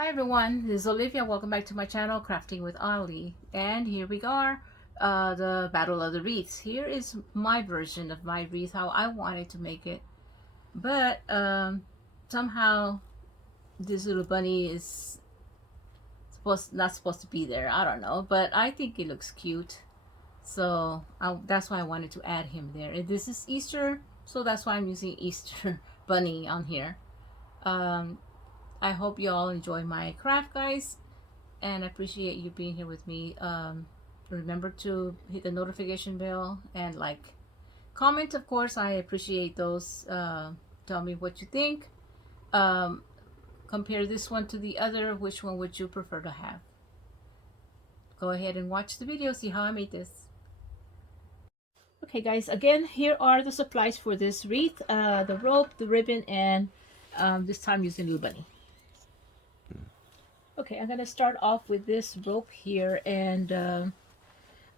Hi everyone, this is Olivia. Welcome back to my channel, Crafting with Ollie. And here we are, the Battle of the Wreaths. Here is my version of my wreath, how I wanted to make it. But somehow this little bunny is not supposed to be there. I don't know, but I think it looks cute. So that's why I wanted to add him there. And this is Easter, so that's why I'm using Easter bunny on here. Um, I hope you all enjoy my craft, guys, and I appreciate you being here with me. Remember to hit the notification bell and like, comment. Of course, I appreciate those. Tell me what you think. Um, Compare this one to the other. Which one would you prefer to have? Go ahead and watch the video. See how I made this. Okay, guys. Again, here are the supplies for this wreath: the rope, the ribbon, and this time using Little Bunny. Okay, I'm gonna start off with this rope here, and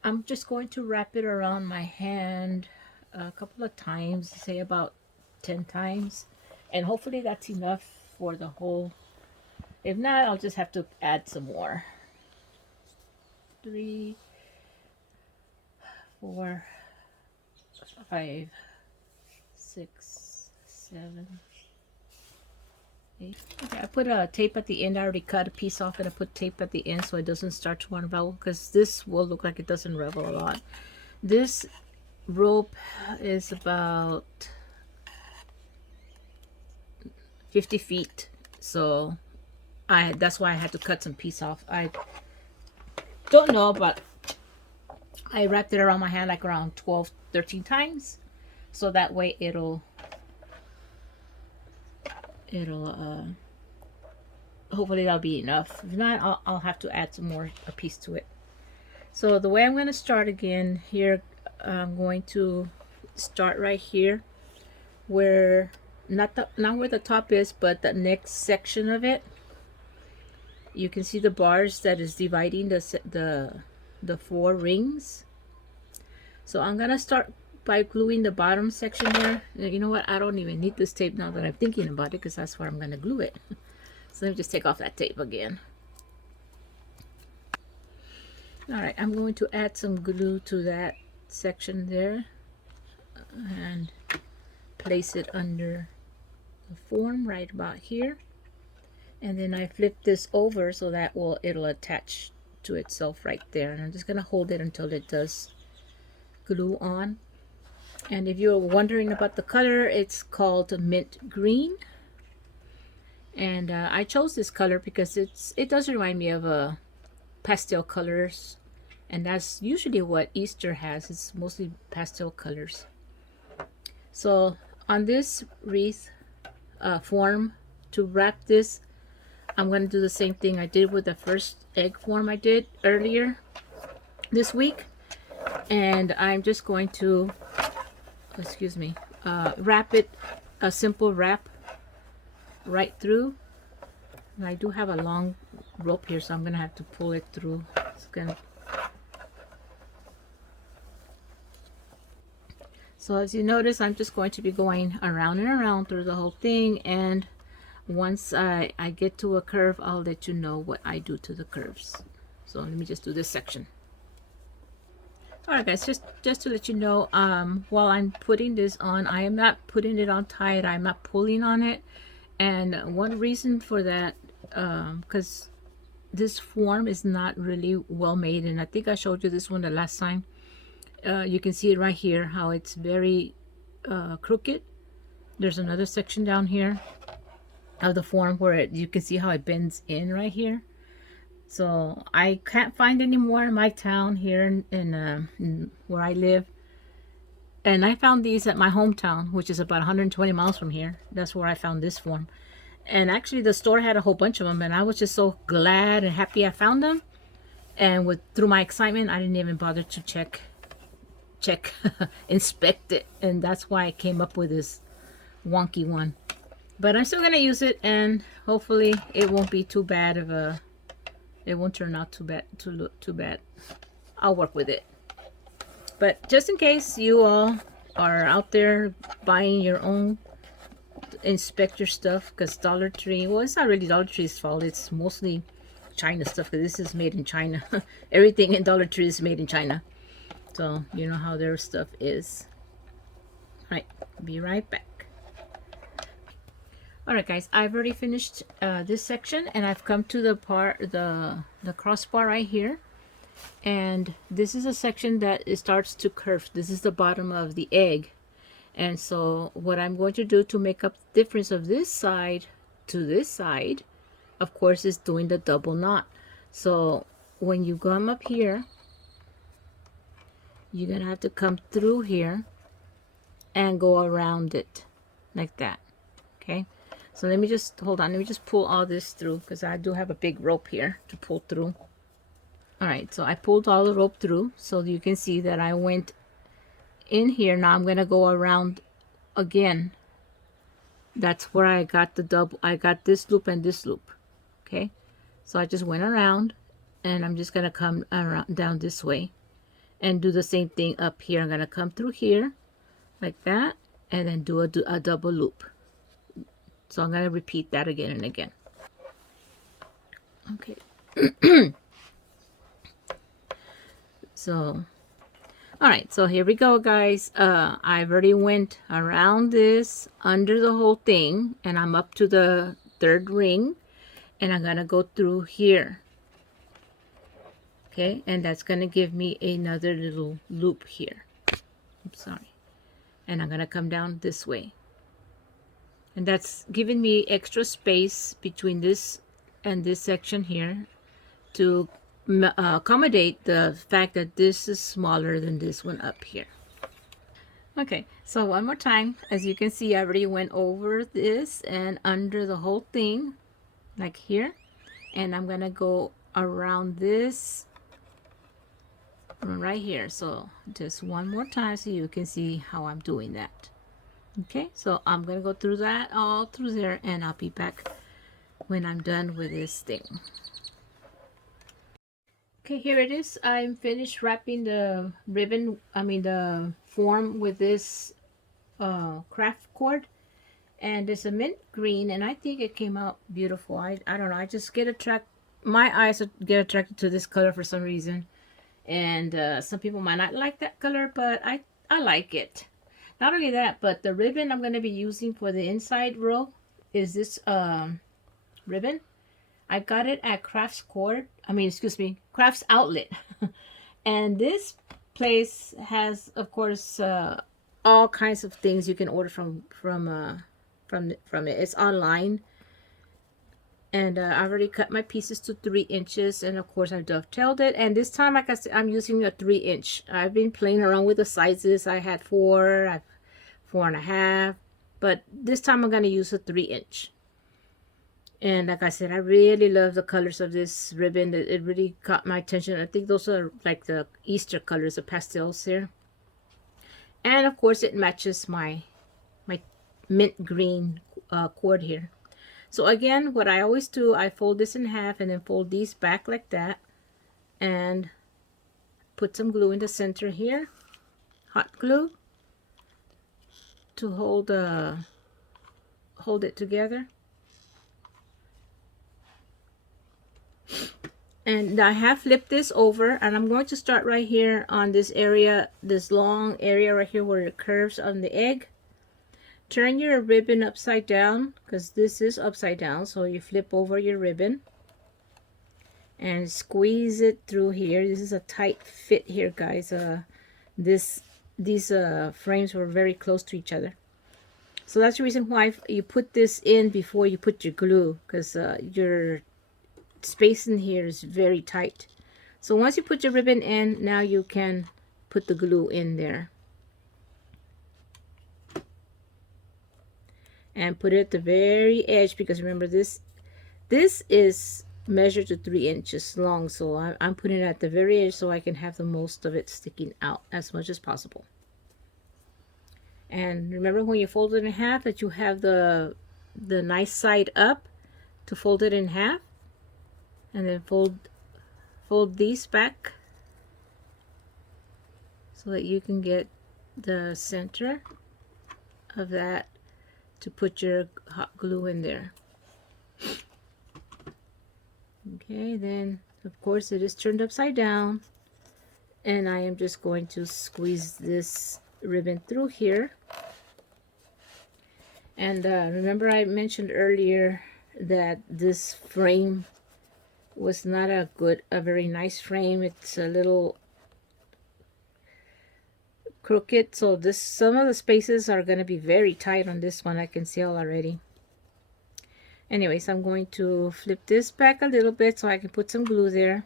I'm just going to wrap it around my hand a couple of times, say about 10 times, and hopefully that's enough for the whole. If not, I'll just have to add some more. 3, 4, 5, 6, 7, 8. Okay, I put a tape at the end. I already cut a piece off and I put tape at the end so it doesn't start to unravel, because this will look like it doesn't unravel a lot. This rope is about 50 feet, so that's why I had to cut some piece off. I don't know, but I wrapped it around my hand like around 12-13 times, so that way it'll hopefully that'll be enough. If not, I'll have to add some more, a piece to it. So the way I'm going to start again here, I'm going to start right here where not where the top is, but the next section of it. You can see the bars that is dividing the 4 rings. So I'm gonna start by gluing the bottom section here. You know what, I don't even need this tape now that I'm thinking about it, because that's where I'm gonna glue it. So let me just take off that tape again. All right, I'm going to add some glue to that section there and place it under the form right about here, and then I flip this over so that it'll attach to itself right there, and I'm just gonna hold it until it does glue on. And if you're wondering about the color, it's called mint green, and I chose this color because it does remind me of pastel colors, and that's usually what Easter has. It's mostly pastel colors. So on this wreath form, to wrap this, I'm going to do the same thing I did with the first egg form I did earlier this week, and I'm just going to, excuse me, wrap it, a simple wrap right through. And I do have a long rope here, so I'm gonna have to pull it through. So as you notice, I'm just going to be going around and around through the whole thing, and once I get to a curve, I'll let you know what I do to the curves. So let me just do this section. Alright guys, just to let you know, while I'm putting this on, I am not putting it on tight. I'm not pulling on it, and one reason for that, because this form is not really well made, and I think I showed you this one the last time. You can see it right here, how it's very crooked. There's another section down here of the form where you can see how it bends in right here. So I can't find any more in my town here in where I live, and I found these at my hometown, which is about 120 miles from here. That's where I found this form, and actually the store had a whole bunch of them, and I was just so glad and happy I found them. And through my excitement, I didn't even bother to check inspect it, and that's why I came up with this wonky one. But I'm still gonna use it, and hopefully it won't be too bad of a, it won't turn out too bad. I'll work with it. But just in case you all are out there buying your own inspect your stuff, because Dollar Tree, well, it's not really Dollar Tree's fault. It's mostly China stuff, because this is made in China. Everything in Dollar Tree is made in China. So you know how their stuff is. All right, be right back. All right, guys, I've already finished this section, and I've come to the part, the crossbar right here. And this is a section that it starts to curve. This is the bottom of the egg. And so what I'm going to do to make up the difference of this side to this side, of course, is doing the double knot. So when you come up here, you're going to have to come through here and go around it like that. Okay. So let me just, hold on. Let me just pull all this through, because I do have a big rope here to pull through. All right. So I pulled all the rope through, so you can see that I went in here. Now I'm going to go around again. That's where I got the double. I got this loop and this loop. Okay. So I just went around, and I'm just going to come around down this way and do the same thing up here. I'm going to come through here like that, and then do a double loop. So I'm going to repeat that again and again. Okay. So, all right. So here we go, guys. I've already went around this, under the whole thing, and I'm up to the third ring, and I'm going to go through here. Okay. And that's going to give me another little loop here. I'm sorry. And I'm going to come down this way. And that's giving me extra space between this and this section here to accommodate the fact that this is smaller than this one up here. Okay, so one more time. As you can see, I already went over this and under the whole thing, like here. And I'm going to go around this right here. So just one more time so you can see how I'm doing that. Okay, so I'm gonna go through that all through there, and I'll be back when I'm done with this thing. Okay, here it is. I'm finished wrapping the ribbon, the form, with this craft cord, and it's a mint green, and I think it came out beautiful. I don't know, I just get attracted, my eyes get attracted to this color for some reason, and some people might not like that color, but I like it. Not only that, but the ribbon I'm going to be using for the inside row is this ribbon. I got it at Crafts Outlet. And this place has, of course, all kinds of things you can order from it. It's online. And I already cut my pieces to 3 inches, and of course I dovetailed it. And this time, like I said, I'm using a 3 inch. I've been playing around with the sizes. I had 4, I've 4.5, but this time I'm going to use a 3 inch. And like I said, I really love the colors of this ribbon. It really caught my attention. I think those are like the Easter colors, the pastels here. And of course it matches my mint green cord here. So again, what I always do, I fold this in half and then fold these back like that, and put some glue in the center here, hot glue, to hold it together. And I have flipped this over, and I'm going to start right here on this area, this long area right here where it curves on the egg. Turn your ribbon upside down, because this is upside down, so you flip over your ribbon and squeeze it through here. This is a tight fit here, guys. These frames were very close to each other, so that's the reason why you put this in before you put your glue, because your space in here is very tight. So once you put your ribbon in, now you can put the glue in there. And put it at the very edge, because remember this is measured to 3 inches long, so I'm putting it at the very edge so I can have the most of it sticking out as much as possible. And remember, when you fold it in half, that you have the nice side up to fold it in half, and then fold these back so that you can get the center of that to put your hot glue in there. Okay, then of course it is turned upside down, and I am just going to squeeze this ribbon through here. And remember I mentioned earlier that this frame was not a very nice frame. It's a little crooked, so some of the spaces are going to be very tight on this one. I can see already. Anyways, I'm going to flip this back a little bit so I can put some glue there.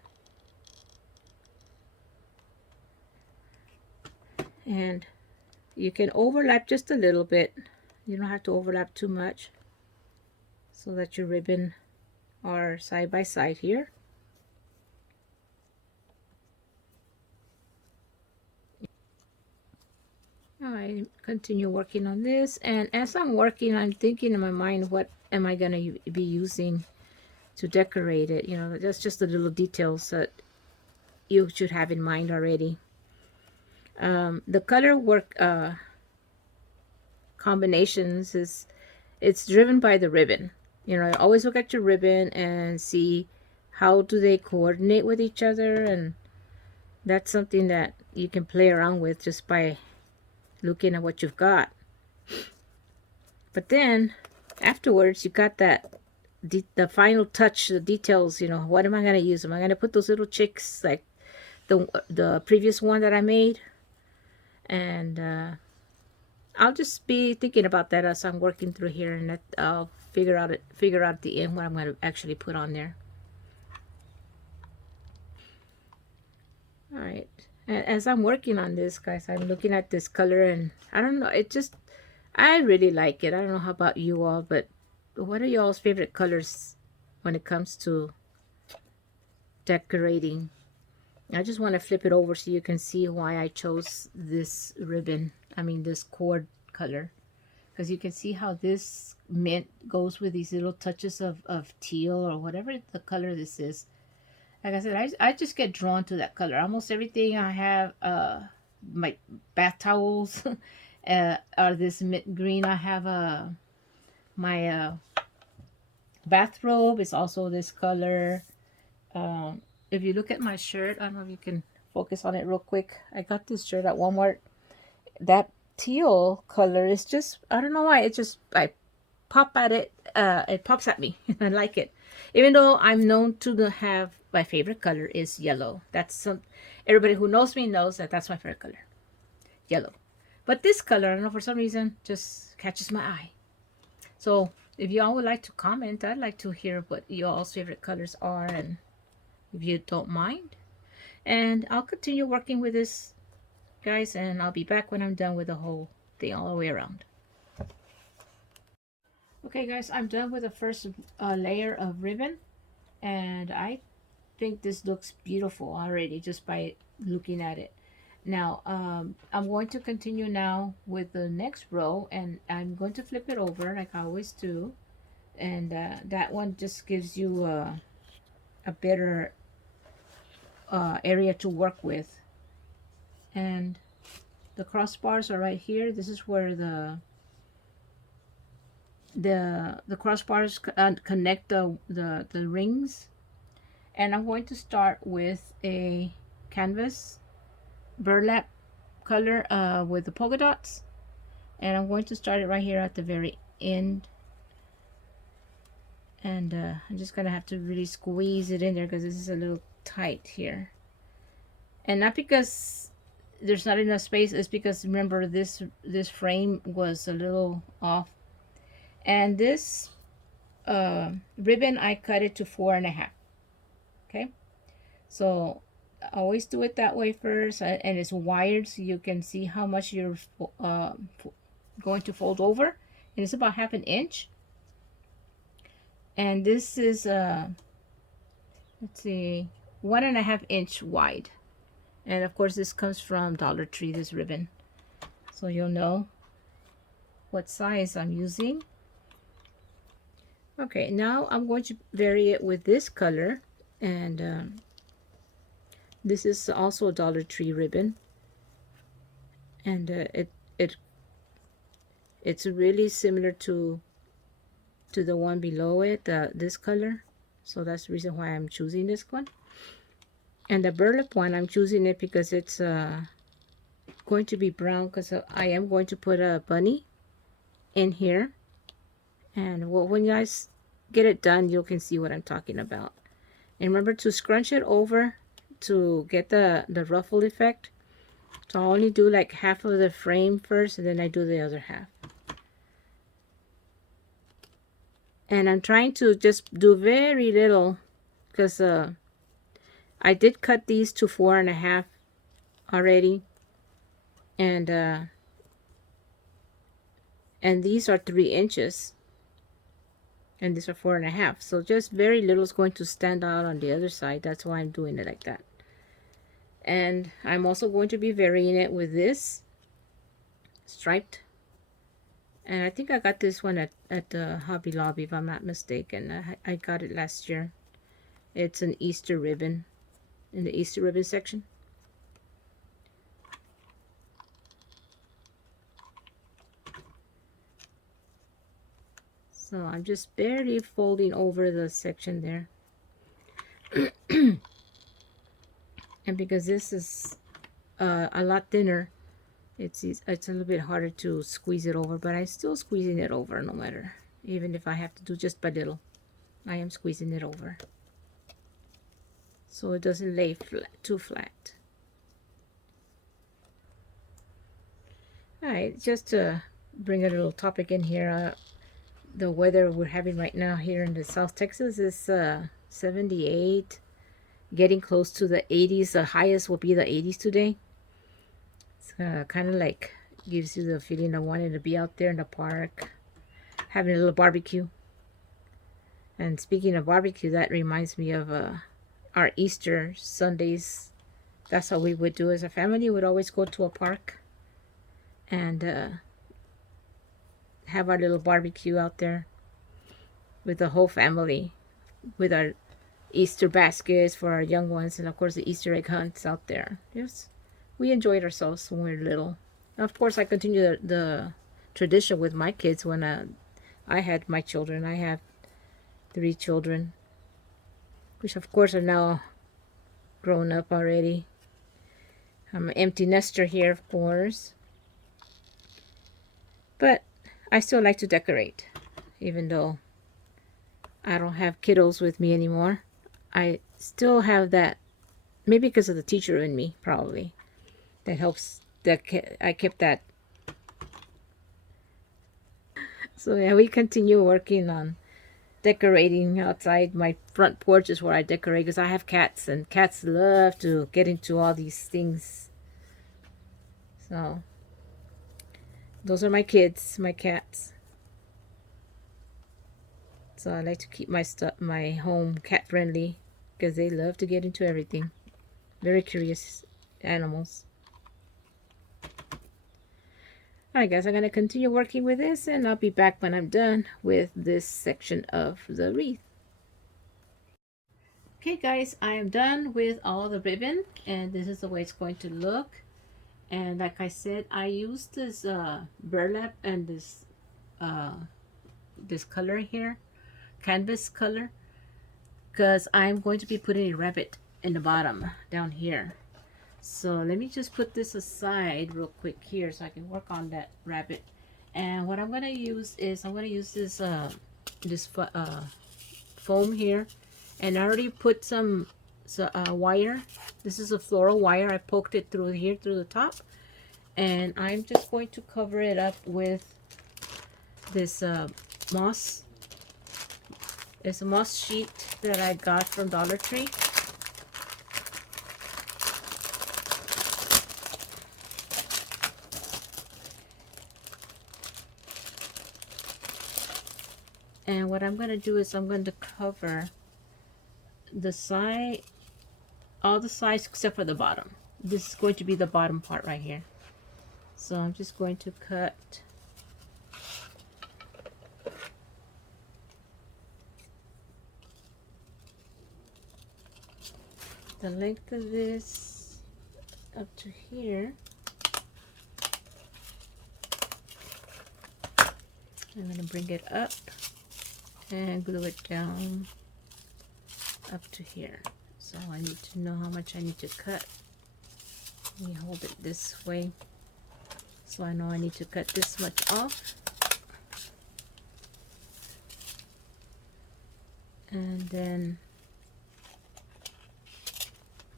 And you can overlap just a little bit. You don't have to overlap too much, so that your ribbon are side by side here. I continue working on this, and as I'm working, I'm thinking in my mind, what am I going to be using to decorate it? You know, that's just the little details that you should have in mind already. The color work combinations it's driven by the ribbon. You know, always look at your ribbon and see how do they coordinate with each other, and that's something that you can play around with just by looking at what you've got. But then afterwards, you got that the final touch, the details. You know, what am I going to use? Am I going to put those little chicks like the previous one that I made? And I'll just be thinking about that as I'm working through here, and I'll figure out at the end what I'm going to actually put on there. All right. And as I'm working on this, guys, I'm looking at this color, and I don't know, I really like it. I don't know how about you all, but what are y'all's favorite colors when it comes to decorating? I just want to flip it over so you can see why I chose this ribbon. I mean, this cord color. Because you can see how this mint goes with these little touches of teal or whatever the color this is. Like I said, I just get drawn to that color. Almost everything I have, my bath towels are this mint green. I have my bathrobe is also this color. If you look at my shirt, I don't know if you can focus on it real quick. I got this shirt at Walmart. That teal color is just, I don't know why, it just, I pop at it. It pops at me. I like it. Even though I'm known to have, my favorite color is yellow. Everybody who knows me knows that that's my favorite color, yellow. But this color, I don't know, for some reason, just catches my eye. So if y'all would like to comment, I'd like to hear what y'all's favorite colors are, and if you don't mind. And I'll continue working with this, guys, and I'll be back when I'm done with the whole thing all the way around. Okay, guys, I'm done with the first layer of ribbon, and I think this looks beautiful already just by looking at it. Now, I'm going to continue now with the next row, and I'm going to flip it over like I always do. And that one just gives you a better area to work with. And the crossbars are right here. This is where the crossbars connect the rings. And I'm going to start with a canvas burlap color with the polka dots, and I'm going to start it right here at the very end. And I'm just gonna have to really squeeze it in there because this is a little tight here, and not because there's not enough space, it's because remember this frame was a little off. And this ribbon, I cut it to 4.5. Okay, so always do it that way first, and it's wired so you can see how much you're going to fold over, and it's about 1/2 inch. And this is let's see, 1.5 inch wide. And of course this comes from Dollar Tree, this ribbon, so you'll know what size I'm using. Okay, now I'm going to vary it with this color, and this is also a Dollar Tree ribbon, and it It's really similar to the one below it, this color. So that's the reason why I'm choosing this one. And the burlap one, I'm choosing it because it's going to be brown, because I am going to put a bunny in here. And well, when you guys get it done, you can see what I'm talking about. And remember to scrunch it over to get the ruffle effect. So I only do like half of the frame first, and then I do the other half. And I'm trying to just do very little, because I did cut these to 4.5 already, and these are 3 inches, and these are 4.5. So just very little is going to stand out on the other side. That's why I'm doing it like that. And I'm also going to be varying it with this striped. And I think I got this one at the Hobby Lobby, if I'm not mistaken. I got it last year. It's an Easter ribbon, in the Easter ribbon section. So I'm just barely folding over the section there. And because this is a lot thinner, it's a little bit harder to squeeze it over, but I'm still squeezing it over no matter. Even if I have to do just by little, I am squeezing it over, so it doesn't lay too flat. Alright, just to bring a little topic in here, the weather we're having right now here in the South Texas is 78, getting close to the 80s. The highest will be the 80s today. It's kind of like gives you the feeling of wanting to be out there in the park, having a little barbecue. And speaking of barbecue, that reminds me of our Easter Sundays. That's how we would do as a family. We'd always go to a park and have our little barbecue out there with the whole family, with our Easter baskets for our young ones, and of course the Easter egg hunts out there. Yes, we enjoyed ourselves when we were little. And of course, I continue the tradition with my kids when I had my children. I have 3 children, which of course are now grown up already. I'm an empty nester here, of course. But I still like to decorate, even though I don't have kiddos with me anymore. I still have that, maybe because of the teacher in me, probably. That helps, that I kept that. So yeah, we continue working on decorating outside. My front porch is where I decorate, because I have cats, and cats love to get into all these things. So those are my kids, my cats. So I like to keep my home cat friendly, because they love to get into everything. Very curious animals. Alright guys, I'm going to continue working with this, and I'll be back when I'm done with this section of the wreath. Okay guys, I am done with all the ribbon, and this is the way it's going to look. And like I said, I used this burlap and this color here, canvas color, because I'm going to be putting a rabbit in the bottom down here. So let me just put this aside real quick here so I can work on that rabbit. And what I'm going to use is, I'm going to use this foam here, and I already put some wire. This is a floral wire. I poked it through here, through the top, and I'm just going to cover it up with this moss. It's a moss sheet that I got from Dollar Tree. And what I'm going to do is I'm going to cover the side, all the sides except for the bottom. This is going to be the bottom part right here. So I'm just going to cut the length of this up to here. I'm going to bring it up and glue it down up to here. So I need to know how much I need to cut. Let me hold it this way so I know I need to cut this much off. And then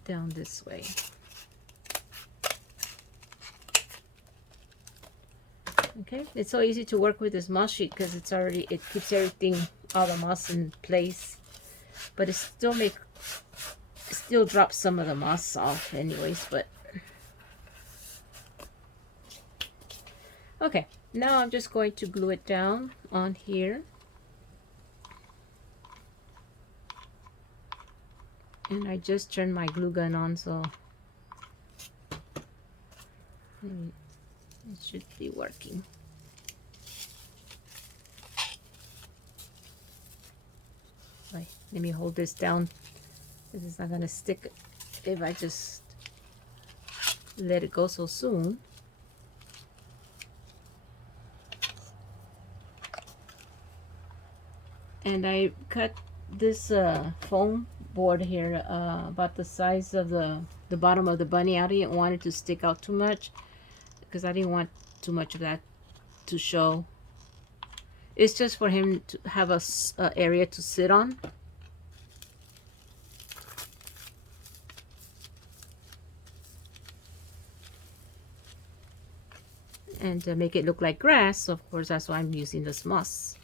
down this way. Okay, it's so easy to work with this moss sheet because it keeps everything, all the moss in place, but it still drops some of the moss off anyways. But okay, now I'm just going to glue it down on here. And I just turned my glue gun on, so it should be working. Wait, let me hold this down. This is not gonna stick if I just let it go so soon. And I cut this foam board here about the size of the bottom of the bunny. I didn't want it to stick out too much because I didn't want too much of that to show. It's just for him to have a area to sit on. And to make it look like grass, so of course that's why I'm using this moss.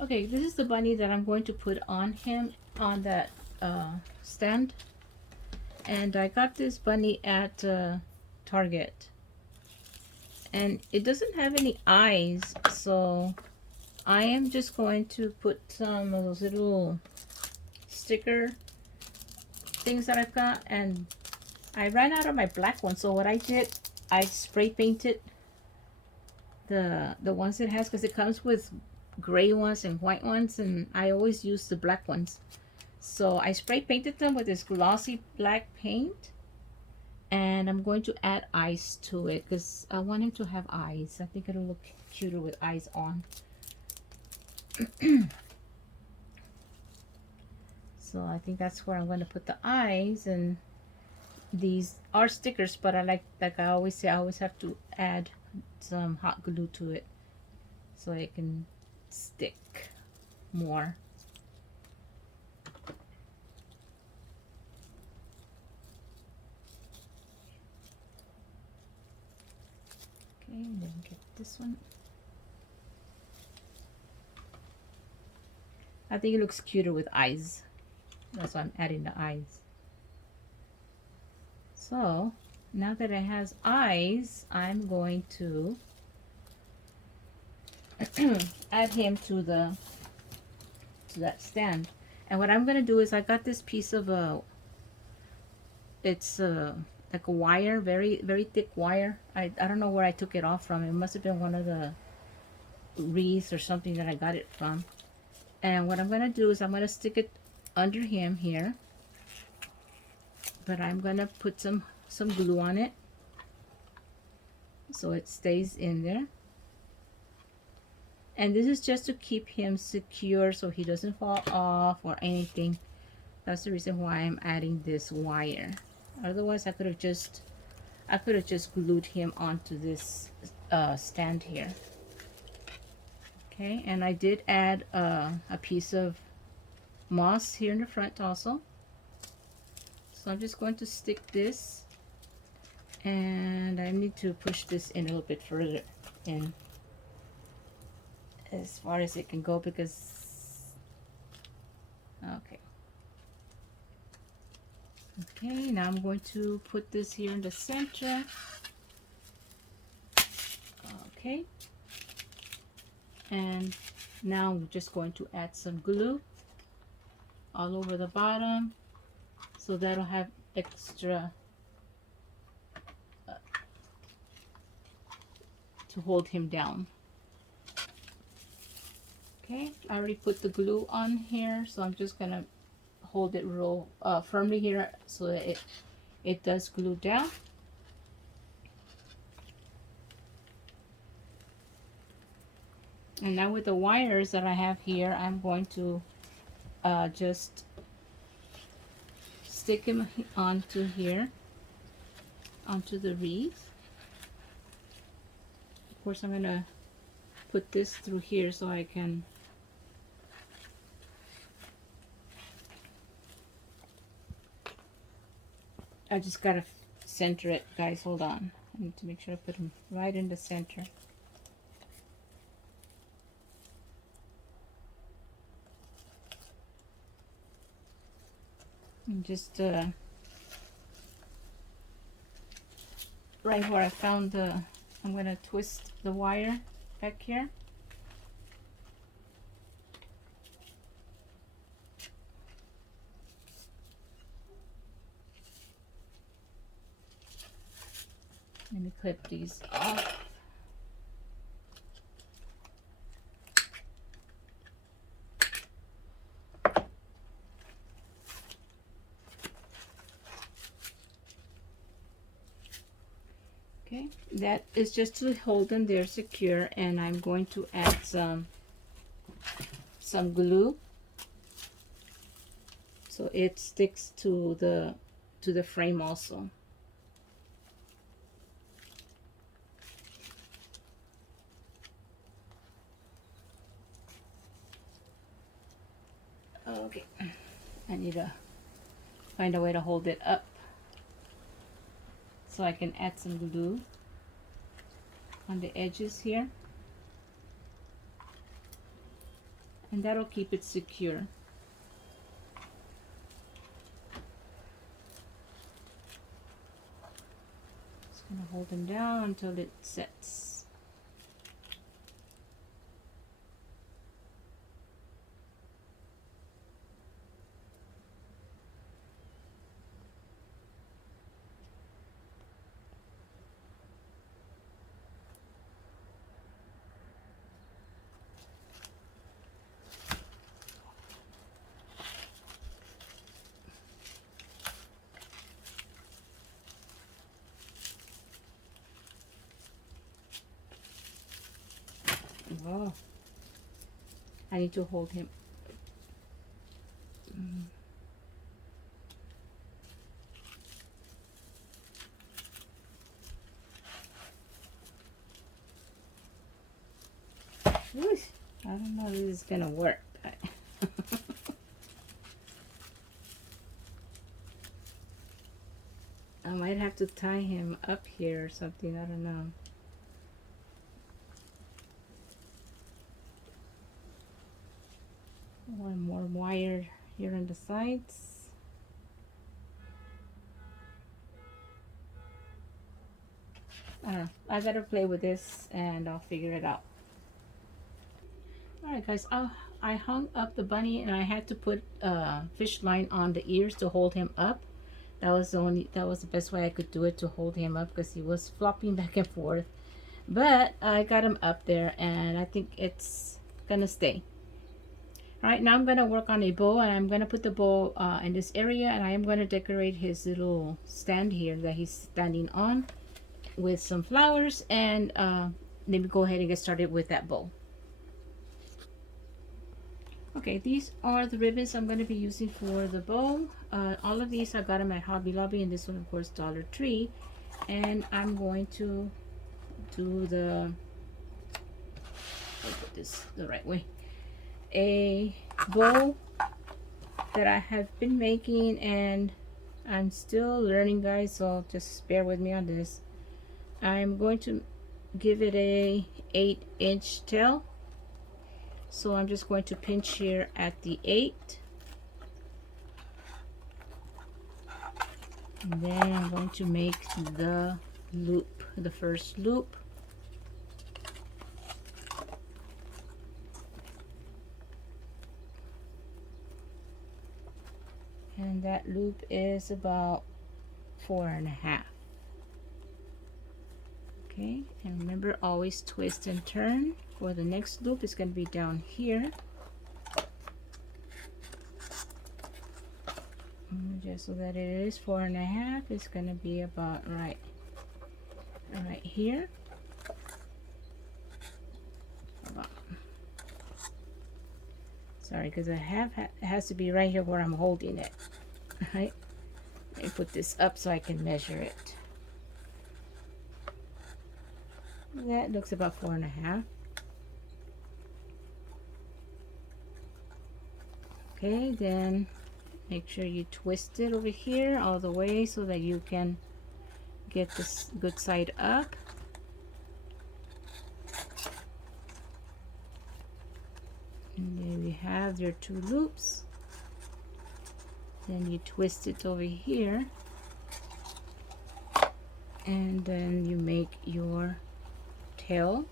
Okay, this is the bunny that I'm going to put on him on that stand. And I got this bunny at Target. And it doesn't have any eyes, so I am just going to put some of those little sticker things that I've got. And I ran out of my black one, so what I did, I spray painted the ones it has, because it comes with gray ones and white ones, and I always use the black ones. So I spray painted them with this glossy black paint, and I'm going to add eyes to it because I want him to have eyes. I think it'll look cuter with eyes on. So I think that's where I'm going to put the eyes, and these are stickers, but I like I always say, I always have to add some hot glue to it so it can stick more. Okay, and then get this one. I think it looks cuter with eyes. That's why I'm adding the eyes. So now that it has eyes, I'm going to add him to that stand. And what I'm gonna do is, I got this piece of it's like a wire, very very thick wire. I don't know where I took it off from. It must have been one of the Wreath or something that I got it from. And what I'm gonna do is, I'm gonna stick it under him here, but I'm gonna put some glue on it so it stays in there. And this is just to keep him secure so he doesn't fall off or anything. That's the reason why I'm adding this wire. Otherwise I could have just glued him onto this stand here. Okay, and I did add a piece of moss here in the front also. So I'm just going to stick this, and I need to push this in a little bit further in, as far as it can go, because okay, now I'm going to put this here in the center. Okay, and now we're just going to add some glue all over the bottom, so that'll have extra to hold him down. Okay, I already put the glue on here, so I'm just gonna hold it real firmly here so that it does glue down. And now with the wires that I have here, I'm going to just stick them onto here, onto the wreath. Of course, I'm gonna put this through here so I can I just gotta center it, guys. Hold on. I need to make sure I put them right in the center. And just right where I found the, I'm gonna twist the wire back here. Let me clip these off. Okay, that is just to hold them there secure, and I'm going to add some glue so it sticks to the frame also. Okay, I need to find a way to hold it up so I can add some glue on the edges here, and that'll keep it secure. Just gonna hold them down until it sets. Oh, I need to hold him. Whoosh. I don't know if this is gonna work. I might have to tie him up here or something. I don't know. One more wire here on the sides. I don't know. I better play with this and I'll figure it out. Alright guys, I hung up the bunny and I had to put fish line on the ears to hold him up. That was the best way I could do it, to hold him up, because he was flopping back and forth. But I got him up there and I think it's gonna stay. Alright, now I'm gonna work on a bow, and I'm gonna put the bow in this area, and I am gonna decorate his little stand here that he's standing on with some flowers, and let me go ahead and get started with that bow. Okay, these are the ribbons I'm going to be using for the bow. All of these I got them at Hobby Lobby, and this one of course Dollar Tree. And I'm going to do the, I'll put this the right way, a bow that I have been making, and I'm still learning, guys, so just bear with me on this. I'm going to give it a 8-inch tail. So I'm just going to pinch here at the 8. And then I'm going to make the loop, the first loop. And that loop is about 4.5. Okay, and remember, always twist and turn. For the next loop, it's going to be down here. Just so that it is 4.5, it's going to be about right here. Sorry, because I have it has to be right here where I'm holding it. Right? Let me put this up so I can measure it. That looks about 4.5. Okay, then make sure you twist it over here all the way so that you can get this good side up. And then we have your 2 loops. Then you twist it over here, and then you make your tail.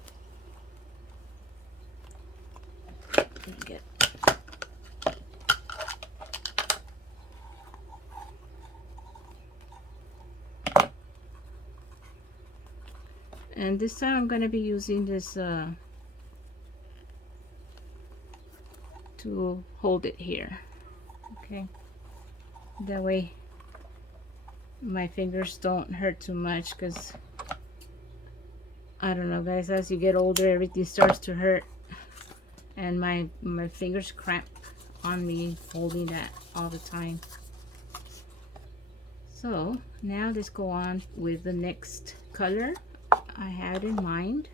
And this time I'm going to be using this to hold it here. Okay, that way my fingers don't hurt too much, because I don't know, guys, as you get older everything starts to hurt, and my fingers cramp on me holding that all the time. So now let's go on with the next color I had in mind.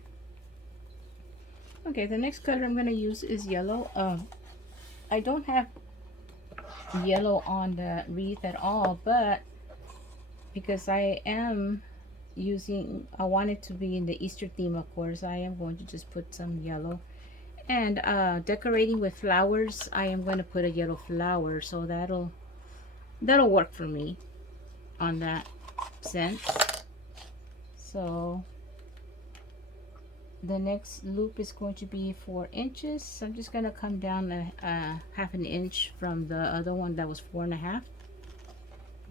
Okay, the next color I'm going to use is yellow. I don't have yellow on the wreath at all, but because I am using, I want it to be in the Easter theme, of course, I am going to just put some yellow. And decorating with flowers, I am going to put a yellow flower, so that'll work for me on that sense. So the next loop is going to be 4 inches. So I'm just going to come down a half an inch from the other one that was 4.5. Let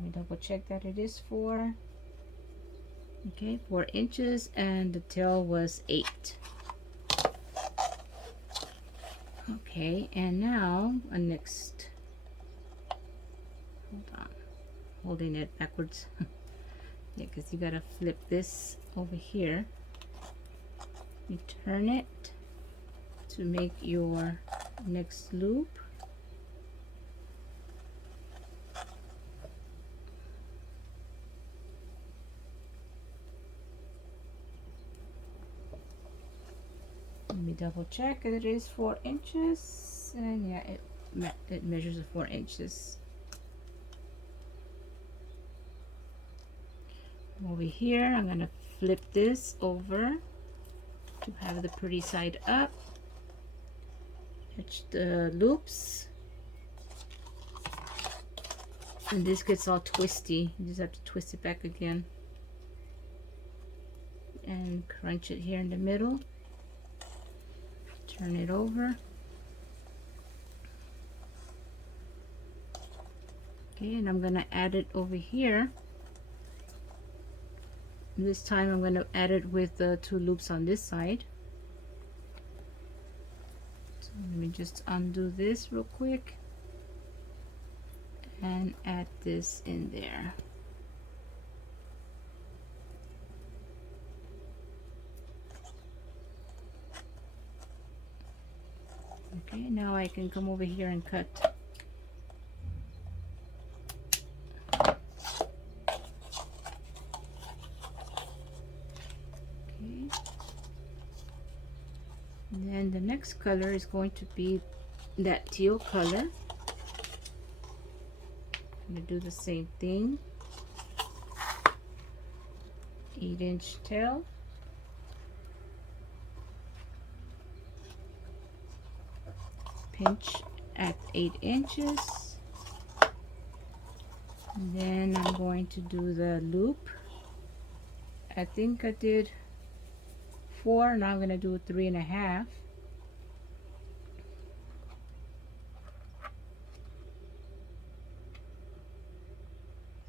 me double check that it is 4. Okay, 4 inches, and the tail was 8. Okay, and now a next, hold on, holding it backwards. Yeah, because you gotta flip this over here. You turn it to make your next loop. Let me double check. It is 4 inches, and yeah, it measures 4 inches. Over here, I'm gonna flip this over to have the pretty side up. Catch the loops, and this gets all twisty. You just have to twist it back again and crunch it here in the middle. Turn it over. Okay, and I'm gonna add it over here. This time I'm gonna add it with the 2 loops on this side. So let me just undo this real quick and add this in there. Okay, now I can come over here and cut. Okay. And then the next color is going to be that teal color. I'm going to do the same thing. 8-inch tail. Pinch at 8 inches. And then I'm going to do the loop. I think I did 4, now I'm going to do 3.5.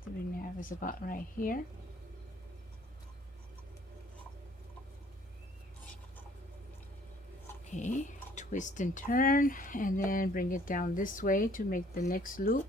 3.5 is about right here. twist and turn, and then bring it down this way to make the next loop.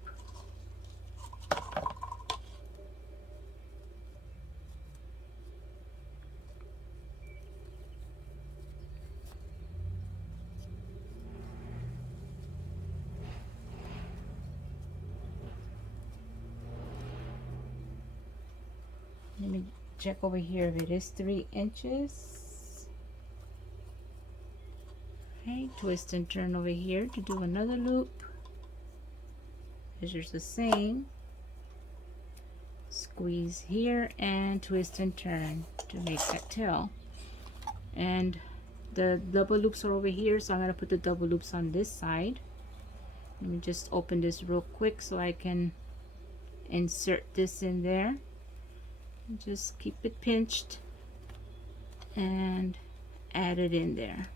Let me check over here if it is 3 inches. Okay, twist and turn over here to do another loop. Measures the same. Squeeze here and twist and turn to make that tail. And the double loops are over here, so I'm going to put the double loops on this side. Let me just open this real quick so I can insert this in there. Just keep it pinched and add it in there.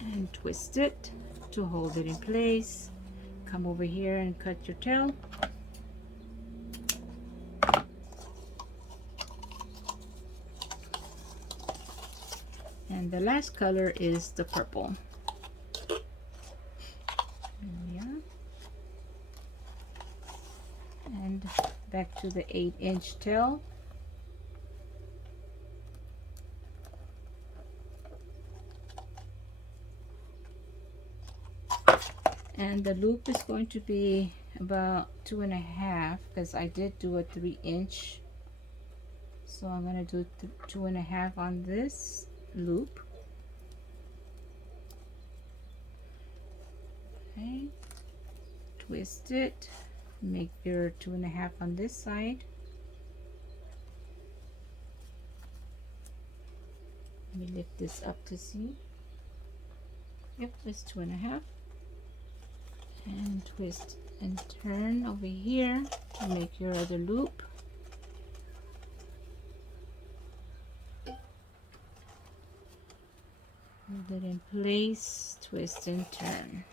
And twist it to hold it in place. Come over here and cut your tail. And the last color is the purple. And back to the 8-inch tail. And the loop is going to be about 2.5 because I did do a 3-inch. So I'm going to do 2.5 on this loop. Okay, twist it. Make your 2.5 on this side. Let me lift this up to see. Yep, it's 2.5. And twist and turn over here to make your other loop. Hold it in place, twist and turn.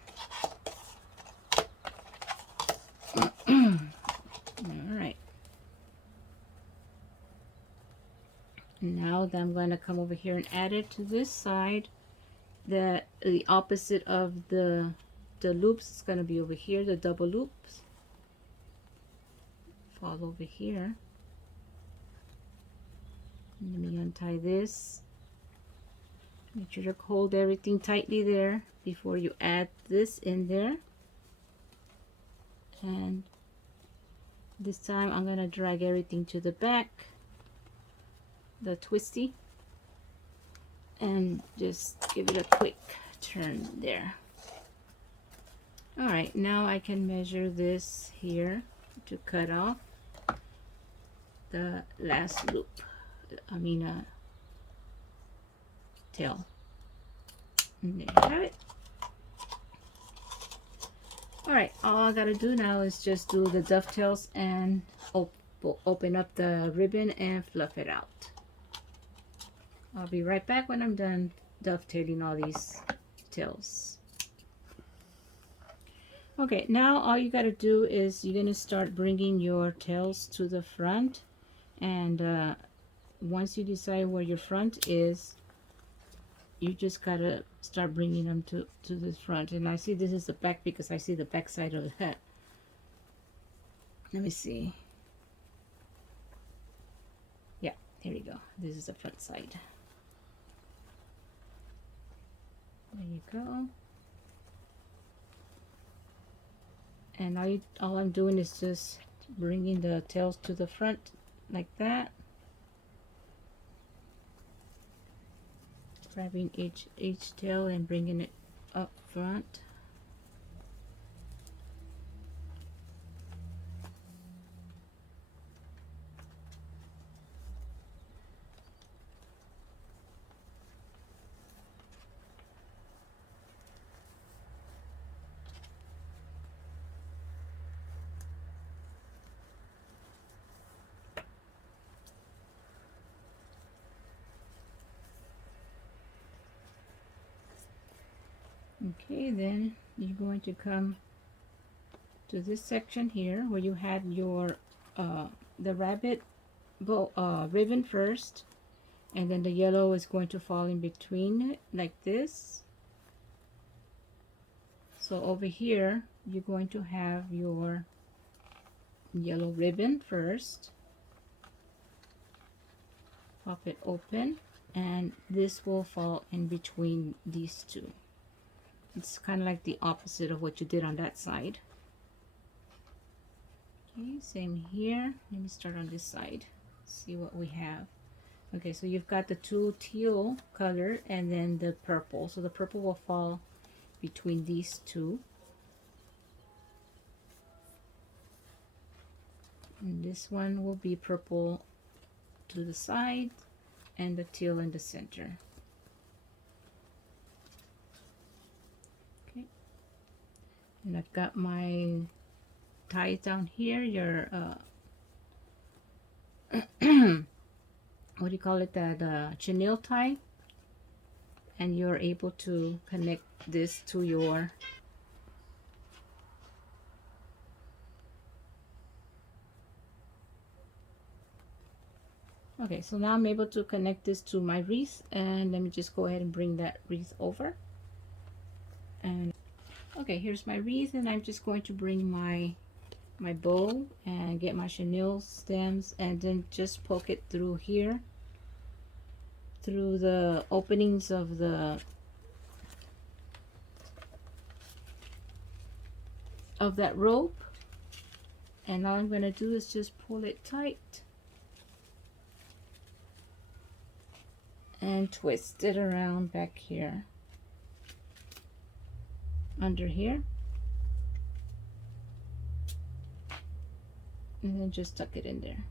Alright. Now I'm going to come over here and add it to this side. The opposite of the loops is going to be over here, the double loops. Fall over here. Let me untie this. Make sure to hold everything tightly there before you add this in there. And this time I'm going to drag everything to the back, the twisty, and just give it a quick turn there. Alright, now I can measure this here to cut off the last loop, tail. And there you have it. Alright, all I gotta do now is just do the dovetails and open up the ribbon and fluff it out. I'll be right back when I'm done dovetailing all these tails. Okay, now all you gotta do is you're gonna start bringing your tails to the front, and once you decide where your front is, you just gotta start bringing them to the front. And I see this is the back because I see the back side of the head. Let me see. Yeah, here we go. This is the front side. There you go. And all I'm doing is just bringing the tails to the front like that. Grabbing each tail and bringing it up front. Okay, then you're going to come to this section here where you had your the rabbit bow ribbon first, and then the yellow is going to fall in between it like this. So over here you're going to have your yellow ribbon first. Pop it open, and this will fall in between these two. It's kind of like the opposite of what you did on that side. Okay, same here. Let me start on this side, see what we have. Okay, so you've got the two teal color and then the purple. So the purple will fall between these two. And this one will be purple to the side and the teal in the center. Okay, and I've got my ties down here, your what do you call it, that chenille tie, and you're able to connect this to your okay, so now I'm able to connect this to my wreath, and let me just go ahead and bring that wreath over. And okay, here's my wreath, and I'm just going to bring my bow and get my chenille stems, and then just poke it through here, through the openings of that rope. And all I'm going to do is just pull it tight and twist it around back here, under here, and then just tuck it in there.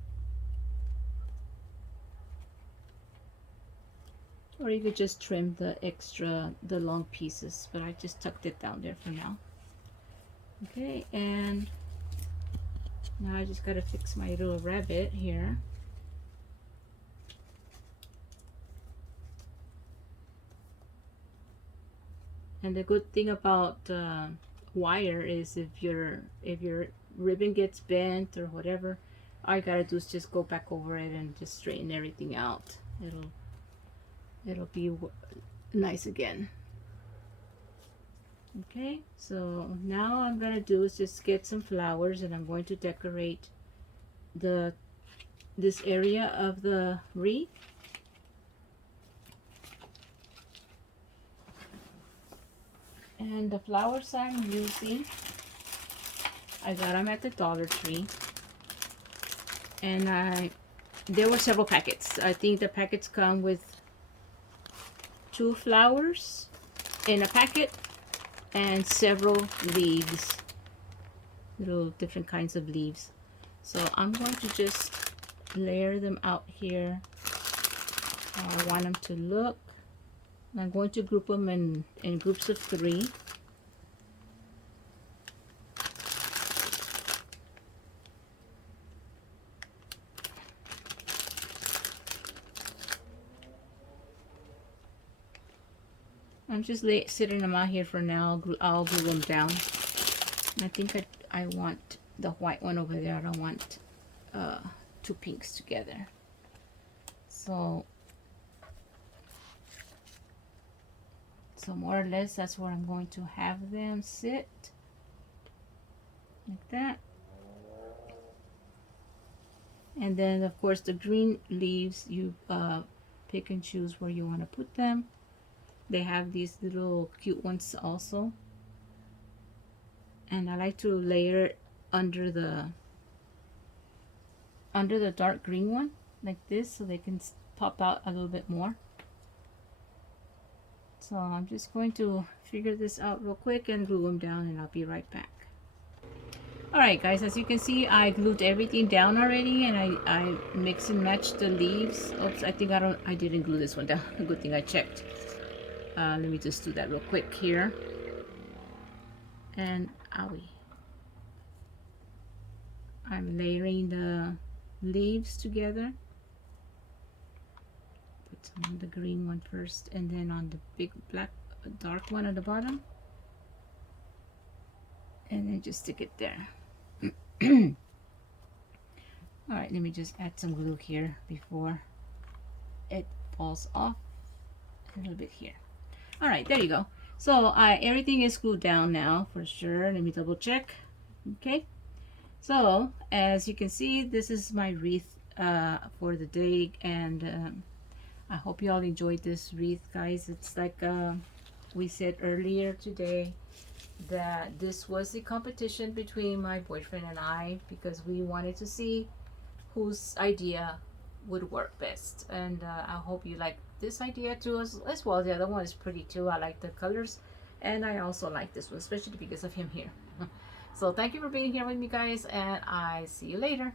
Or you could just trim the long pieces, but I just tucked it down there for now. Okay, and now I just gotta fix my little rabbit here. And the good thing about wire is if your ribbon gets bent or whatever, all you gotta do is just go back over it and just straighten everything out. It'll be nice again. Okay, so now I'm gonna do is just get some flowers, and I'm going to decorate this area of the wreath. And the flowers I'm using, I got them at the Dollar Tree, and there were several packets. I think the packets come with 2 flowers in a packet and several leaves, little different kinds of leaves. So I'm going to just layer them out here how I want them to look. I'm going to group them in groups of 3. I'm just sitting them out here for now. I'll glue them down. I think I want the white one over there. I don't want 2 pinks together. So more or less that's where I'm going to have them sit, like that. And then of course the green leaves, you pick and choose where you want to put them. They have these little cute ones also, and I like to layer it under the dark green one like this, so they can pop out a little bit more. So I'm just going to figure this out real quick and glue them down, and I'll be right back. Alright guys, as you can see, I glued everything down already, and I mix and match the leaves. Oops, I think I didn't glue this one down. Good thing I checked. Let me just do that real quick here. And owie, I'm layering the leaves together. Put some on the green one first, and then on the big black dark one at the bottom, and then just stick it there. All right, let me just add some glue here before it falls off a little bit here. All right, there you go. So everything is glued down now for sure. Let me double check. Okay. So as you can see, this is my wreath for the day, and I hope you all enjoyed this wreath, guys. It's like we said earlier today that this was a competition between my boyfriend and I because we wanted to see whose idea would work best. And I hope you like this idea too as well. The other one is pretty too. I like the colors, and I also like this one, especially because of him here. So thank you for being here with me, guys, and I see you later.